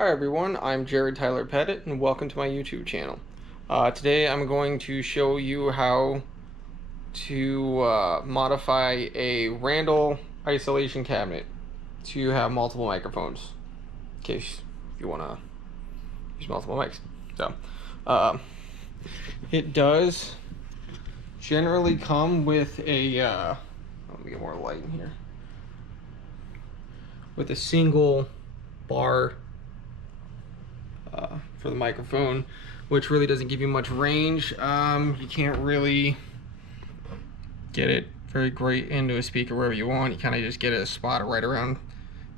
Hi everyone, I'm Jared Tyler Pettit and welcome to my YouTube channel. Today I'm going to show you how to modify a Randall isolation cabinet to have multiple microphones in case you want to use multiple mics. So it does generally come with a let me get more light in here, with a single bar for the microphone, which really doesn't give you much range. You can't really get it very great into a speaker wherever you want. You kind of just get a spot right around,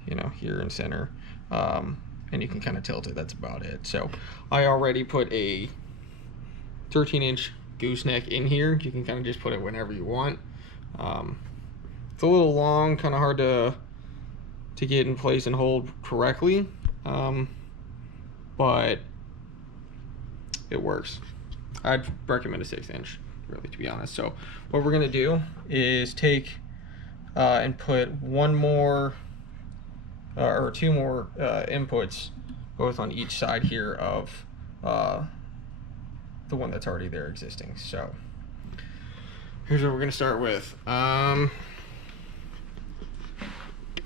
you know, here in center, and you can kind of tilt it. That's about it. So I already put a 13-inch gooseneck in here. You can kind of just put it whenever you want. It's a little long, kind of hard to get in place and hold correctly, but it works. I'd recommend a 6-inch, really, to be honest. So what we're gonna do is take and put one more or two more inputs, both on each side here of the one that's already there existing. So here's what we're gonna start with.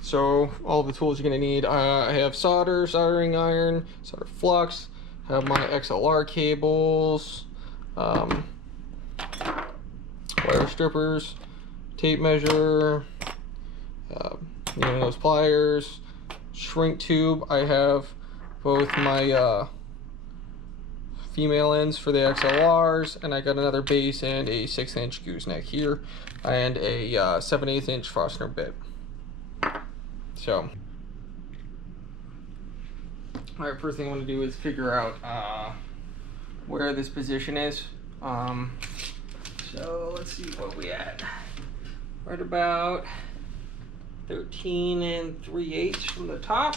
So all the tools you're gonna need, I have solder, soldering iron, solder flux, I have my XLR cables, wire strippers, tape measure, nose pliers, shrink tube. I have both my female ends for the XLRs, and I got another base and a 6-inch gooseneck here, and a 7/8 inch Forstner bit. So, all right, first thing I want to do is figure out where this position is. So let's see what we at. Right about 13 3/8 from the top.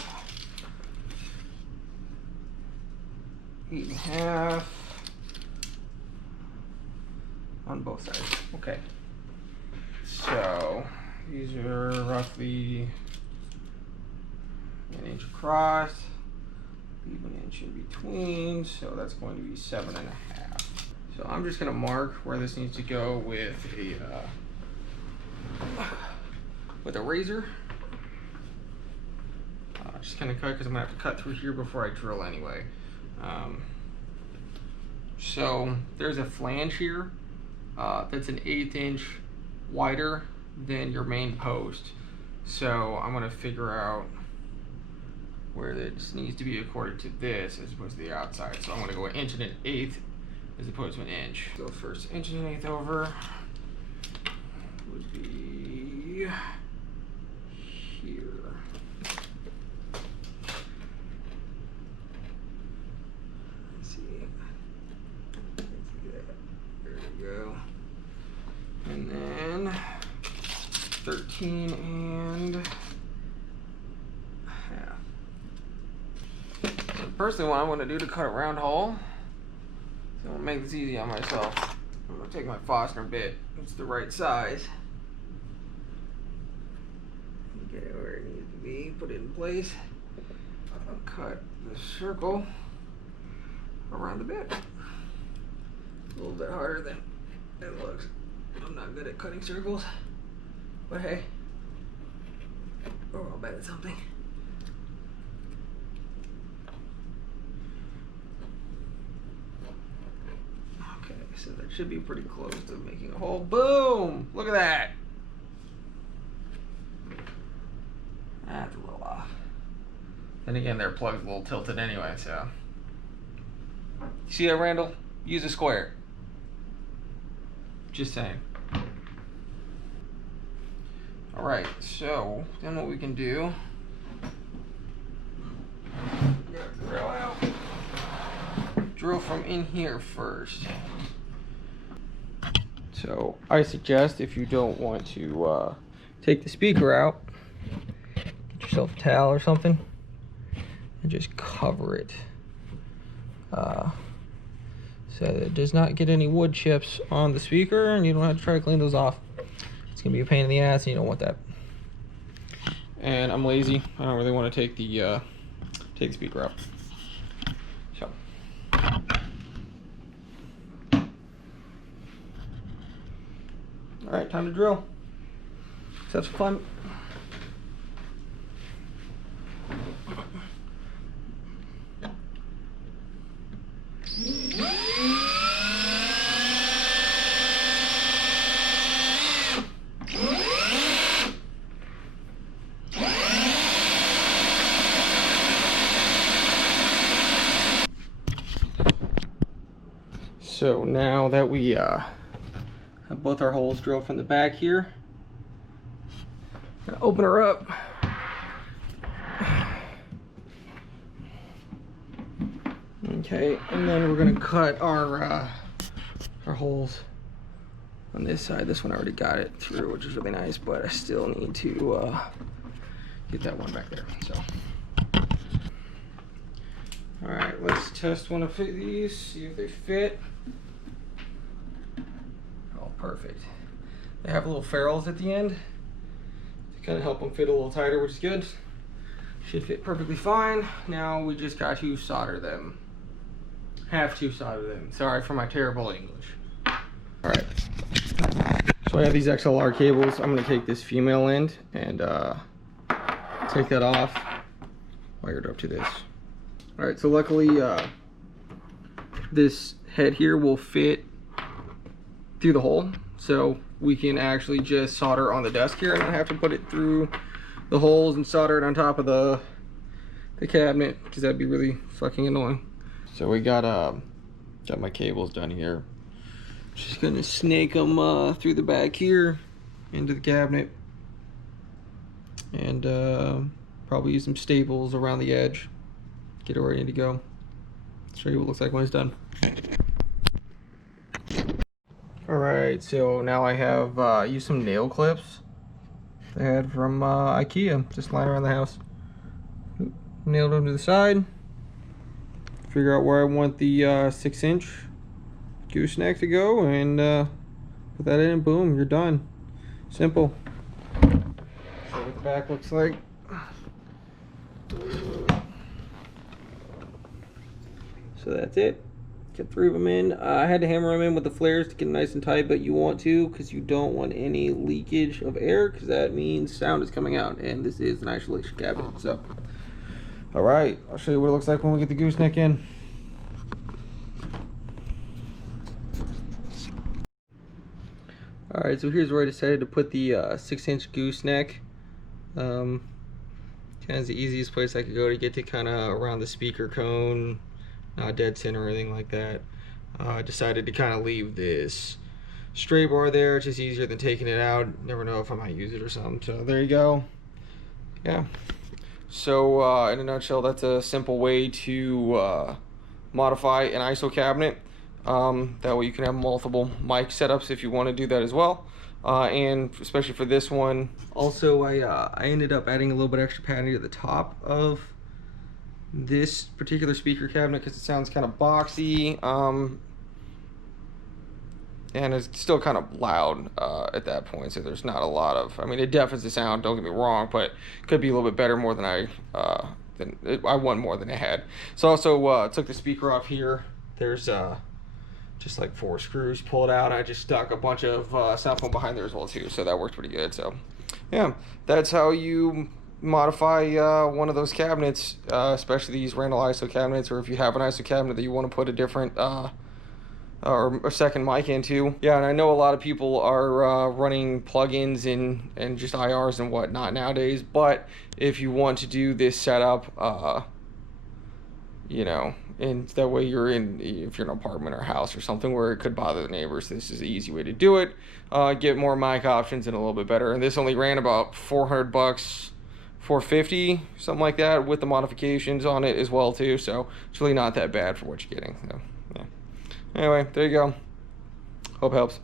8.5 on both sides. Okay. So these are roughly 1 inch across, leave 1 inch in between, so that's going to be 7.5. So I'm just going to mark where this needs to go with a razor. Just kind of cut, because I'm going to have to cut through here before I drill anyway. So there's a flange here that's an 1/8 inch wider than your main post. So I'm going to figure out where this needs to be according to this as opposed to the outside. So I'm going to go 1 1/8 inch as opposed to 1 inch. So first 1 1/8 inch over would be here. Let's see. There we go. And then 13 and personally, what I'm going to do to cut a round hole, so I'm going to make this easy on myself. I'm going to take my Forstner bit, it's the right size, get it where it needs to be, put it in place, and cut the circle around the bit. A little bit harder than it looks. I'm not good at cutting circles, but hey, we're all bad at something. So that should be pretty close to making a hole. Boom! Look at that. That's a little off. Then again, their plug's a little tilted anyway, so. You see that, Randall? Use a square. Just saying. All right, so then what we can do, drill out. Drill from in here first. So I suggest, if you don't want to take the speaker out, get yourself a towel or something and just cover it so that it does not get any wood chips on the speaker, and you don't have to try to clean those off. It's gonna be a pain in the ass and you don't want that. And I'm lazy. I don't really want to take take the speaker out. So. All right, time to drill. Let's have some fun. So now that we have both our holes drilled from the back here, gonna open her up. Okay, and then we're gonna cut our holes on this side. This one I already got it through, which is really nice, but I still need to get that one back there. So, all right, let's test one of these, see if they fit. Oh, perfect. They have little ferrules at the end to kind of help them fit a little tighter, which is good. Should fit perfectly fine. Now we just got to solder them. Have to solder them. Sorry for my terrible English. All right. So I have these XLR cables. I'm gonna take this female end and take that off, wired up to this. All right, so luckily this head here will fit through the hole, so we can actually just solder on the desk here and not have to put it through the holes and solder it on top of the cabinet, because that'd be really fucking annoying. So we got my cables done here. Just gonna snake them through the back here into the cabinet, and probably use some staples around the edge. Get it ready to go. Show you what it looks like when it's done. All right, so now I have used some nail clips I had from IKEA, just lying around the house. Nailed them to the side. Figure out where I want the 6-inch gooseneck to go, and put that in, and boom, you're done. Simple. So what the back looks like. So that's it. Get 3 of them in. I had to hammer them in with the flares to get them nice and tight, but you want to, because you don't want any leakage of air, because that means sound is coming out, and this is an isolation cabinet. So, all right, I'll show you what it looks like when we get the gooseneck in. All right, so here's where I decided to put the 6-inch gooseneck. Kind of the easiest place I could go to get to kind of around the speaker cone, not dead center or anything like that. I decided to kind of leave this stray bar there. It's just easier than taking it out. Never know if I might use it or something. So there you go. Yeah. So in a nutshell, that's a simple way to modify an ISO cabinet. That way you can have multiple mic setups if you want to do that as well. And especially for this one. Also, I ended up adding a little bit extra padding to the top of this particular speaker cabinet because it sounds kind of boxy, and it's still kind of loud at that point, so there's not a lot of, I mean, it deafens the sound, don't get me wrong, but it could be a little bit better more than I want more than I had. So I also took the speaker off here. There's just like 4 screws, pull it out. I just stuck a bunch of sound foam behind there as well too, so that worked pretty good. So yeah, that's how you modify one of those cabinets, especially these Randall Iso cabinets, or if you have an ISO cabinet that you want to put a different or a second mic into. Yeah, and I know a lot of people are running plugins and just IRs and whatnot nowadays, but if you want to do this setup, you know, and that way you're in, if you're in an apartment or house or something where it could bother the neighbors, this is the easy way to do it. Get more mic options and a little bit better. And this only ran about $400, $450, something like that, with the modifications on it as well too. So it's really not that bad for what you're getting. So, yeah. Anyway, there you go. Hope helps.